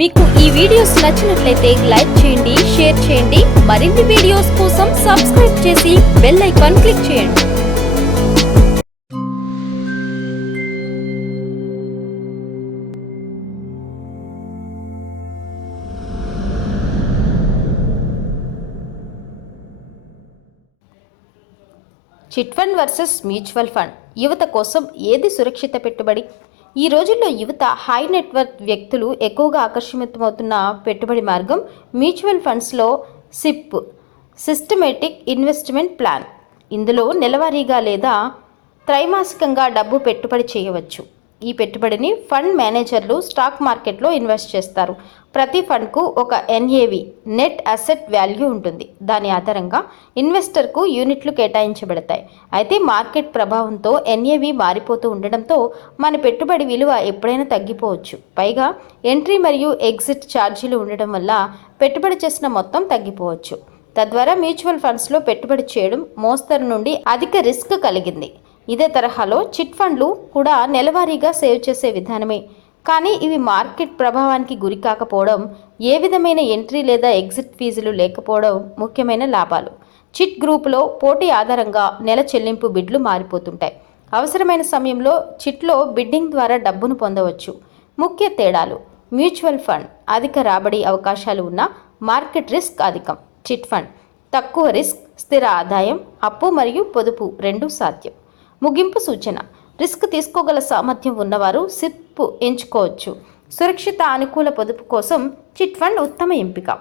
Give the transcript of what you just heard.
మీకు ఈ వీడియోస్ నచ్చినట్లయితే లైక్ చేయండి షేర్ చేయండి. మరిన్ని వీడియోస్ కోసం సబ్స్క్రైబ్ చేసి బెల్ ఐకాన్ క్లిక్ చేయండి. Chit fund versus mutual fund. యువత కోసం ఏది సురక్షిత పెట్టుబడి? ఈ రోజుల్లో యువత హై నెట్వర్క్ వ్యక్తులు ఎక్కువగా ఆకర్షితమవుతున్న పెట్టుబడి మార్గం మ్యూచువల్ ఫండ్స్లో సిప్ సిస్టమేటిక్ ఇన్వెస్ట్మెంట్ ప్లాన్. ఇందులో నెలవారీగా లేదా త్రైమాసికంగా డబ్బు పెట్టుబడి చేయవచ్చు. ఈ పెట్టుబడిని ఫండ్ మేనేజర్లు స్టాక్ మార్కెట్లో ఇన్వెస్ట్ చేస్తారు. ప్రతి ఫండ్కు ఒక ఎన్ఏవి నెట్ అసెట్ వాల్యూ ఉంటుంది. దాని ఆధారంగా ఇన్వెస్టర్కు యూనిట్లు కేటాయించబడతాయి. అయితే మార్కెట్ ప్రభావంతో ఎన్ఏవి మారిపోతూ ఉండడంతో మన పెట్టుబడి విలువ ఎప్పుడైనా తగ్గిపోవచ్చు. పైగా ఎంట్రీ మరియు ఎగ్జిట్ ఛార్జీలు ఉండడం వల్ల పెట్టుబడి చేసిన మొత్తం తగ్గిపోవచ్చు. తద్వారా మ్యూచువల్ ఫండ్స్లో పెట్టుబడి చేయడం మోస్తరు నుండి అధిక రిస్క్ కలిగింది. ఇదే తరహాలో చిట్ ఫండ్లు కూడా నెలవారీగా సేవ్ చేసే విధానమే. కానీ ఇవి మార్కెట్ ప్రభావానికి గురి కాకపోవడం ఏ విధమైన ఎంట్రీ లేదా ఎగ్జిట్ ఫీజులు లేకపోవడం ముఖ్యమైన లాభాలు. చిట్ గ్రూపులో పోటీ ఆధారంగా నెల చెల్లింపు బిడ్లు మారిపోతుంటాయి. అవసరమైన సమయంలో చిట్లో బిడ్డింగ్ ద్వారా డబ్బును పొందవచ్చు. ముఖ్య తేడాలు. మ్యూచువల్ ఫండ్ అధిక రాబడి అవకాశాలు ఉన్న మార్కెట్ రిస్క్ అధికం. చిట్ ఫండ్ తక్కువ రిస్క్ స్థిర ఆదాయం అప్పు మరియు పొదుపు రెండూ సాధ్యం. ముగింపు సూచన. రిస్క్ తీసుకోగల సామర్థ్యం ఉన్నవారు సిప్ ఎంచుకోవచ్చు. సురక్షిత అనుకూల పొదుపు కోసం చిట్ ఫండ్ ఉత్తమ ఎంపిక.